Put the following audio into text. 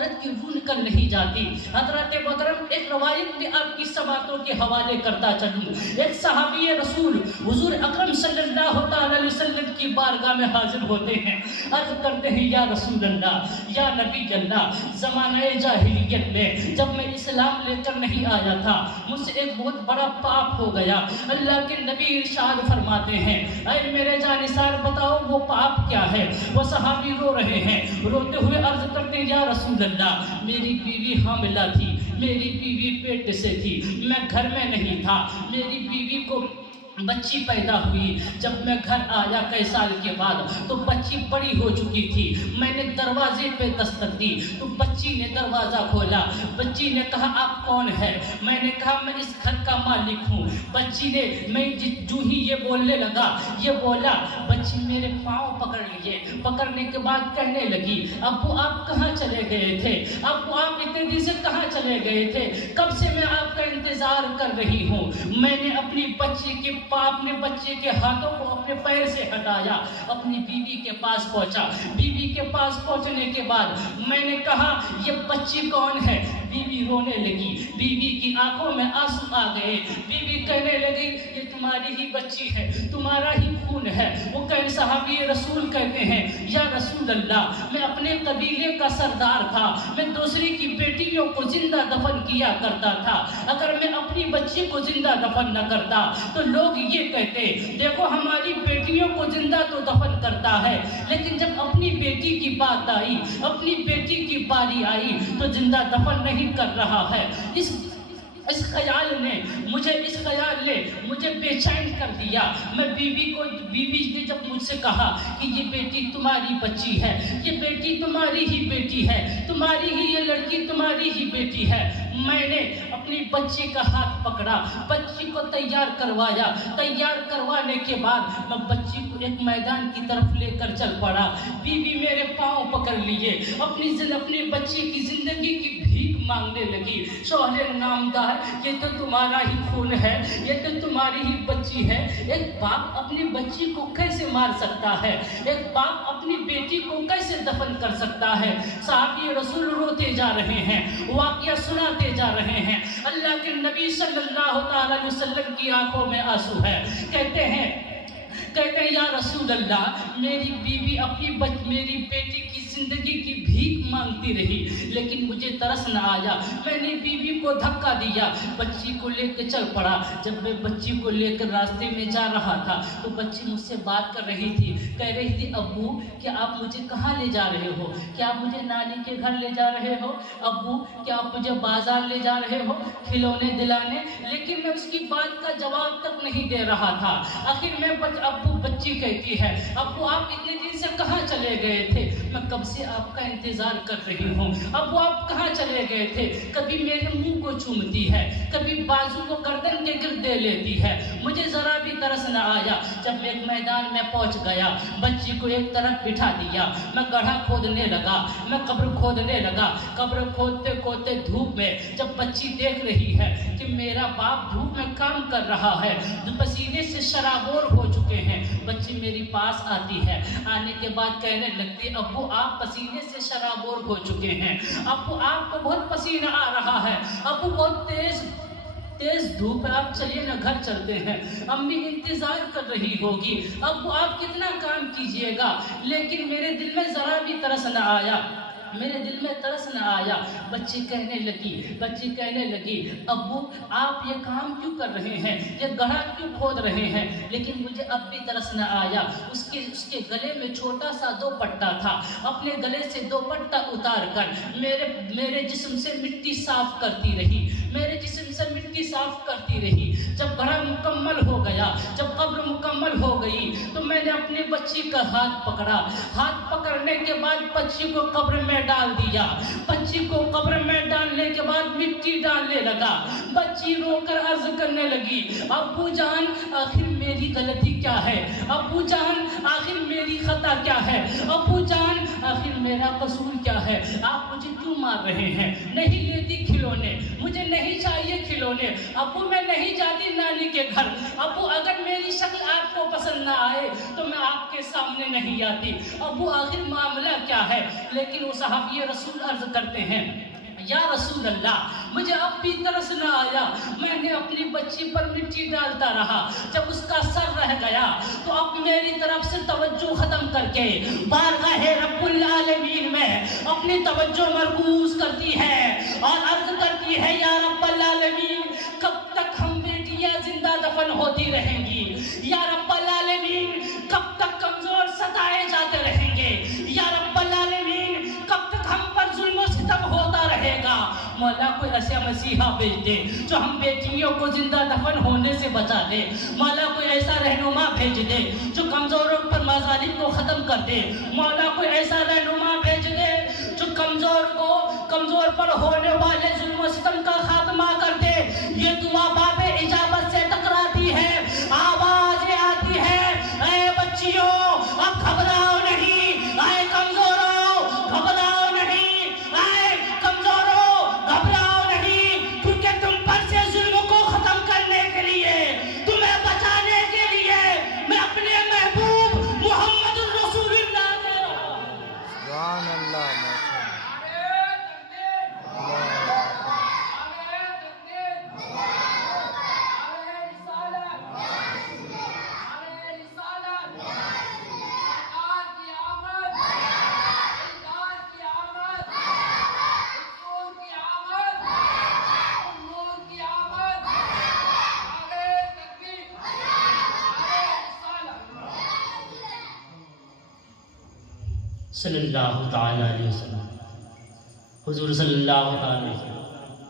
عورت کی روح نکل نہیں جاتی۔ حضرت محترم ایک روایت میں آپ کی سماعتوں کے حوالے کرتا چلوں، ایک صحابی رسول حضور اکرم صلی اللہ تعالی علیہ وسلم کی بارگاہ میں حاضر ہوتے ہیں، عرض کرتے ہیں یا رسول اللہ، یا نبی اللہ، زمانہ جاہلیت میں جب میں اسلام لے کر نہیں آیا تھا مجھ سے ایک بہت بڑا پاپ ہو گیا۔ اللہ کے نبی ارشاد فرماتے ہیں اے میرے جانثار بتاؤ وہ پاپ کیا ہے؟ وہ صحابی رو رہے ہیں، روتے ہوئے عرض کرتے ہیں یا رسول اللہ، میری بیوی حاملہ تھی، میری بیوی پیٹ سے تھی، میں گھر میں نہیں تھا، میری بیوی کو بچی پیدا ہوئی، جب میں گھر آیا کئی سال کے بعد تو بچی بڑی ہو چکی تھی، میں نے دروازے پہ دستک دی تو بچی نے دروازہ کھولا، بچی نے کہا آپ کون ہے؟ میں نے کہا میں اس گھر کا مالک ہوں۔ بچی نے میں جو ہی یہ بولنے لگا یہ بولا، بچی میرے پاؤں پکڑ لیے، پکڑنے کے بعد کہنے لگی ابو آپ کہاں چلے گئے تھے؟ ابو آپ اتنے دن سے کہاں چلے گئے تھے؟ کب سے میں آپ کا انتظار کر رہی ہوں۔ میں نے اپنی بچی کے باپ نے بچے کے ہاتھوں کو اپنے پیر سے ہٹایا، اپنی بیوی کے پاس پہنچا، بیوی کے پاس پہنچنے کے بعد میں نے کہا یہ بچی کون ہے؟ بیوی رونے لگی، بیوی کی آنکھوں میں آنسو آ گئے، بیوی کہنے لگی یہ تمہاری ہی بچی ہے، تمہارا ہی خون ہے۔ وہ صحابی رسول کہتے ہیں یا رسول اللہ، میں اپنے قبیلے کا سردار تھا، میں دوسری کی بیٹیوں کو زندہ دفن کیا کرتا تھا، اگر میں اپنی بچی کو زندہ دفن نہ کرتا تو لوگ یہ کہتے دیکھو ہماری بیٹیوں کو زندہ تو دفن کرتا ہے، لیکن جب اپنی بیٹی کی بات آئی، اپنی بیٹی کی باری آئی تو زندہ دفن نہیں کر رہا ہے۔ اس خیال نے مجھے بے چین کر دیا۔ میں بیوی نے جب مجھ سے کہا کہ یہ بیٹی تمہاری بچی ہے، یہ بیٹی تمہاری ہی بیٹی ہے، تمہاری ہی یہ لڑکی تمہاری ہی بیٹی ہے، میں نے اپنی بچی کا ہاتھ پکڑا، بچی کو تیار کروایا، تیار کروانے کے بعد میں بچی کو ایک میدان کی طرف لے کر چل پڑا۔ بیوی میرے پاؤں پکڑ لیے، اپنی بچی کی زندگی کی بھیک مانگنے لگی۔ شوہر نامدار یہ تو تمہارا ہی خون ہے، یہ تو تمہاری ہی بچی ہے۔ ایک باپ اپنی بچی کو کیسے مار سکتا ہے؟ ایک باپ اپنی بیٹی کو کیسے دفن کر سکتا ہے؟ صحابی رسول روتے جا رہے ہیں، واقعہ سناتے جا رہے ہیں، اللہ کے نبی صلی اللہ تعالی علیہ وسلم کی آنکھوں میں آنسو ہے۔ کہتے ہیں یا رسول اللہ، میری بیوی میری بیٹی کی زندگی کی بھیک مانگتی رہی لیکن مجھے ترس نہ آیا، میں نے بیوی کو دھکا دیا، بچی کو لے کے چل پڑا۔ جب میں بچی کو لے کر راستے میں جا رہا تھا تو بچی مجھ سے بات کر رہی تھی، کہہ رہی تھی ابو کیا آپ مجھے کہاں لے جا رہے ہو؟ کیا آپ مجھے نانی کے گھر لے جا رہے ہو؟ ابو کیا آپ مجھے بازار لے جا رہے ہو کھلونے دلانے؟ لیکن میں اس کی بات کا جواب تک نہیں دے رہا تھا۔ آخر میں بچی کہتی ہے ابو آپ اتنے دن سے کہاں چلے گئے تھے؟ میں کب سے آپ کا انتظار کر رہی ہوں۔ ابو آپ کہاں چلے گئے تھے؟ کبھی میرے منہ کو چومتی ہے، کبھی بازو کو گردن کے گرد دے لیتی ہے، مجھے ذرا بھی ترس نہ آیا۔ جب میں ایک میدان میں پہنچ گیا، بچی کو ایک طرف بٹھا دیا، میں گڑھا کھودنے لگا، میں قبر کھودنے لگا۔ قبر کھودتے کھودتے دھوپ میں جب بچی دیکھ رہی ہے کہ میرا باپ دھوپ میں کام کر رہا ہے، پسینے سے شرابور ہو چکے ہیں، بچی میری پاس آتی ہے، آنے کے بعد کہنے لگتی ابو آپ پسینے سے شرابور ہو چکے ہیں، ابو آپ کو بہت پسینہ آ رہا ہے، ابو بہت تیز دھوپ ہے، آپ چلیے نا گھر چلتے ہیں، امی انتظار کر رہی ہوگی، ابو آپ کتنا کام کیجئے گا۔ لیکن میرے دل میں ذرا بھی ترس نہ آیا، بچی کہنے لگی ابو آپ یہ کام کیوں کر رہے ہیں، یہ گڑھا کیوں کھود رہے ہیں؟ لیکن مجھے اب بھی ترس نہ آیا۔ اس کے گلے میں چھوٹا سا دوپٹہ تھا، اپنے گلے سے دوپٹہ اتار کر میرے جسم سے مٹی صاف کرتی رہی، جب گڑھا مکمل ہو گیا، جب قبر مکمل ہو گئی تو میں نے اپنی بچی کا ہاتھ پکڑا، ہاتھ پکڑنے کے بعد بچی کو قبر میں ڈال دیا، بچی کو قبر میں ڈالنے کے بعد مٹی ڈالنے لگا، بچی رو کر عرض کرنے لگی ابو جان آخر میری غلطی کیا ہے؟ ابو جان آخر میری خطا کیا ہے؟ ابو جان آخر میرا قصور کیا ہے؟ آپ مجھے کیوں مار رہے ہیں، نہیں لیتی کھلونے، مجھے نہیں چاہیے کھلونے، ابو میں نہیں جاتی نانی کے گھر، ابو اگر میری شکل آپ کو پسند نہ آئے تو میں آپ کے سامنے نہیں آتی، ابو آخر معاملہ کیا ہے؟ لیکن وہ صحابی رسول عرض کرتے ہیں یا رسول اللہ مجھے اب بھی ترس نہ آیا، میں نے اپنی بچی پر مٹی ڈالتا رہا، جب اس کا سر رہ گیا تو اب میری طرف سے توجہ ختم کر کے بارگاہ رب العالمین میں اپنی توجہ مرکوز کرتی ہے اور عرض کرتی ہے یا رب العالمین کب تک ہم بیٹیاں زندہ دفن ہوتی رہیں گی، یا رب العالمین کب تک کمزور ستائے جاتے رہیں گے، یا رب العالمین کب تک ہم پر ظلم و ستم ہوتا رہے گا، مولا کوئی ایسا مسیحا بھیج دے جو ہم بیٹیوں کو زندہ دفن ہونے سے بچا دے، مولا کوئی ایسا رہنما بھیج دے جو کمزوروں پر مظالم کو ختم کر دے، مولا کوئی ایسا رہنما بھیج دے جو کمزور پر ہونے والے ظلم و ستم کا خاتمہ کر دے۔ یہ دعا باب اجابت سے ٹکراتی ہے، آوازیں آتی ہے اے بچیوں اب گھبراؤ نہیں، اے کمزوروں گھبراؤ نہیں، اے کمزوروں گھبراؤ نہیں، کیونکہ تم پر سے ظلم کو ختم کرنے کے لیے، تمہیں بچانے کے لیے میں اپنے محبوب محمد الرسول اللہ دے رہا ہوں۔ سبحان اللہ، صلی اللہ تعالیٰ علیہ وسلم، حضور صلی اللہ تعالیٰ علیہ وسلم